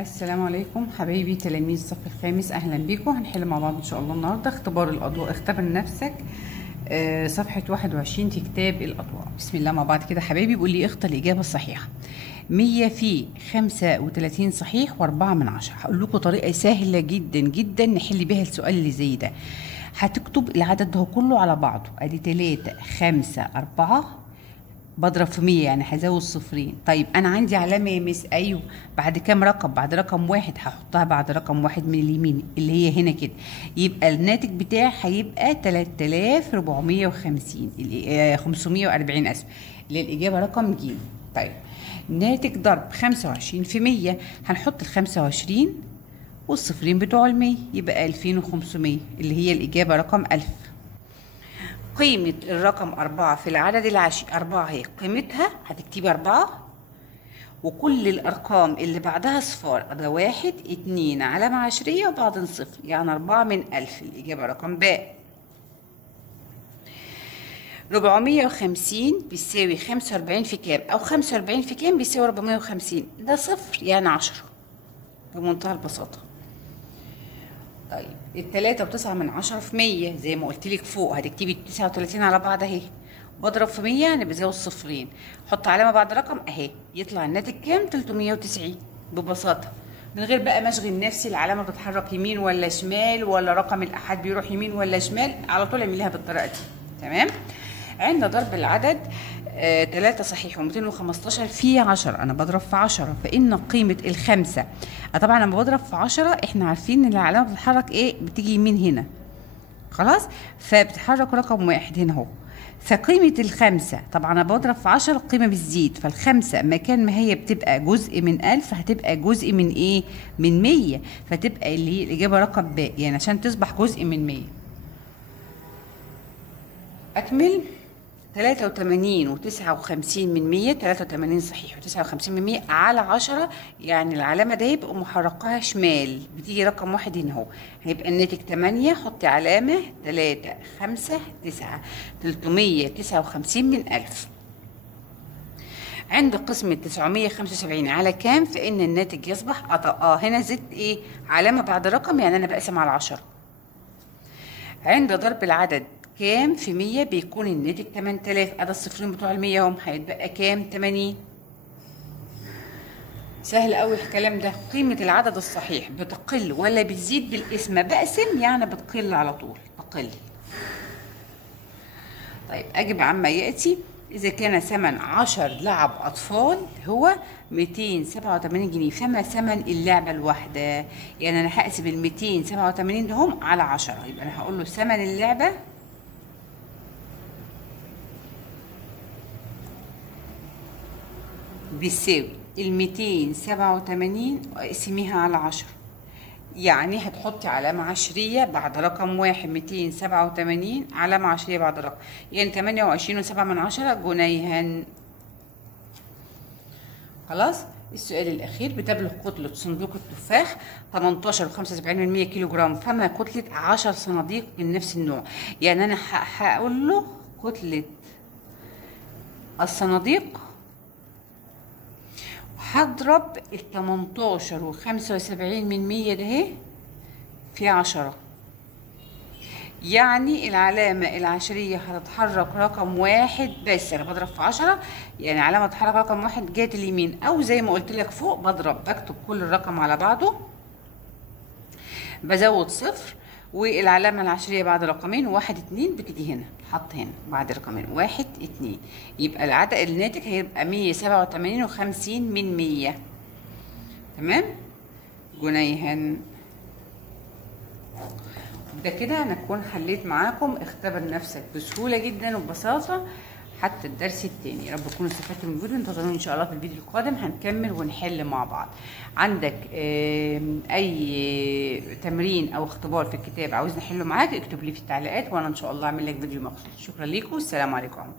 السلام عليكم حبايبي تلاميذ الصف الخامس، اهلا بيكم. هنحل مع بعض ان شاء الله النهارده اختبار الاضواء، اختبر نفسك. صفحه 21 في كتاب الاضواء. بسم الله مع بعض كده حبايبي. بيقول لي اختر الاجابه الصحيحه. 100 في 35 صحيح و4 من 10. هقول لكم طريقه سهله جدا جدا نحل بيها السؤال اللي زي ده. هتكتب العدد ده كله على بعضه، ادي 3 5 4 بضرب في 100 يعني هزود صفرين. طيب انا عندي علامه يا مس. ايوه، بعد كام رقم؟ بعد رقم واحد هحطها بعد رقم واحد من اليمين اللي هي هنا كده. يبقى الناتج بتاعي هيبقى 3450 540 اسف، اللي الاجابه رقم ج. طيب ناتج ضرب 25 في 100، هنحط ال 25 والصفرين بتوع ال 100 يبقى 2500 اللي هي الاجابه رقم 1000. قيمة الرقم 4 في العدد العشري 4 اهي، قيمتها هتكتبي 4 وكل الأرقام اللي بعدها صفار. ده 1 2 علامة عشرية وبعدين صفر، يعني 4 من 1000. الإجابة رقم باء. 450 بيساوي 45 في كام؟ أو 45 في كام بيساوي 450؟ ده صفر يعني 10 بمنتهى البساطة. طيب التلاتة وتسعة من 10 في 100 زي ما قلت لك فوق، هتكتبي 39 على بعض اهي، بضرب في 100 يعني بزود صفرين، حط علامة بعد رقم اهي، يطلع الناتج كام؟ 390 ببساطة، من غير بقى ما اشغل نفسي العلامة بتتحرك يمين ولا شمال ولا رقم الأحد بيروح يمين ولا شمال، على طول اعمليها بالطريقة دي. تمام؟ عند ضرب العدد 3 صحيح و215 في 10، انا بضرب في 10 فان قيمه الخمسه. طبعا لما بضرب في 10 احنا عارفين ان العلامه بتتحرك ايه؟ بتيجي يمين هنا خلاص، فبتتحرك رقم واحد هنا اهو. فقيمه الخمسه طبعا انا بضرب في 10 القيمه بتزيد، فالخمسه مكان ما هي بتبقى جزء من 1000 هتبقى جزء من ايه؟ من 100، فتبقى اللي هي الاجابه رقم باء، يعني عشان تصبح جزء من 100. اكمل. 83 و59 من 100، 83 صحيح و59 من 100 على 10، يعني العلامة ده يبقى محركها شمال، بتيجي رقم واحد هنا اهو، هيبقى الناتج 8. حطي علامة 3 5 9 359 من 1000. عند قسمة 975 على كام؟ فإن الناتج يصبح هنا زدت ايه؟ علامة بعد رقم، يعني أنا بقسم على 10. عند ضرب العدد كام في 100 بيكون الناتج 8000. ادي الصفرين بتوع ال 100 هم، هيتبقى كام؟ 80. سهل قوي الكلام ده. قيمة العدد الصحيح بتقل ولا بتزيد بالقسمة؟ بقسم يعني بتقل على طول، تقل. طيب اجب عما ياتي. اذا كان ثمن 10 لعب اطفال هو 287 جنيه، فما ثمن اللعبة الواحدة؟ يعني انا هقسم ال 287 دهم على 10، يبقى انا هقول له ثمن اللعبة بيساوي ال 287 اقسميها على 10، يعني هتحطي علامة عشرية بعد رقم واحد. 287 علامة عشرية بعد رقم، يعني 28.7 جنيها. خلاص. السؤال الأخير. بتبلغ كتلة صندوق التفاح 18.75 كيلو جرام، فما كتلة 10 صناديق من نفس النوع؟ يعني أنا هقول له كتلة الصناديق، هضرب ال 18.75 من 100 ده اهي في 10، يعني العلامة العشرية هتتحرك رقم واحد بس. انا بضرب في 10 يعني علامة تتحرك رقم واحد جهة اليمين، او زي ما قلت لك فوق بكتب كل الرقم على بعضه، بزود صفر والعلامة العشرية بعد رقمين 1 2 بتيجي هنا، حط هنا بعد رقمين 1 2، يبقى العدد الناتج هيبقى 187.50 من 100. تمام؟ جنيها. ده كده انا اكون حليت معاكم اختبر نفسك بسهولة جدا وببساطة حتى الدرس التاني. يا رب تكونوا استفدتوا من الفيديو. انتظروني ان شاء الله في الفيديو القادم، هنكمل ونحل مع بعض. عندك اي تمرين او اختبار في الكتاب عاوز نحله معاك، اكتب لي في التعليقات وانا ان شاء الله اعمل لك فيديو مخصوص. شكرا لكم، السلام عليكم.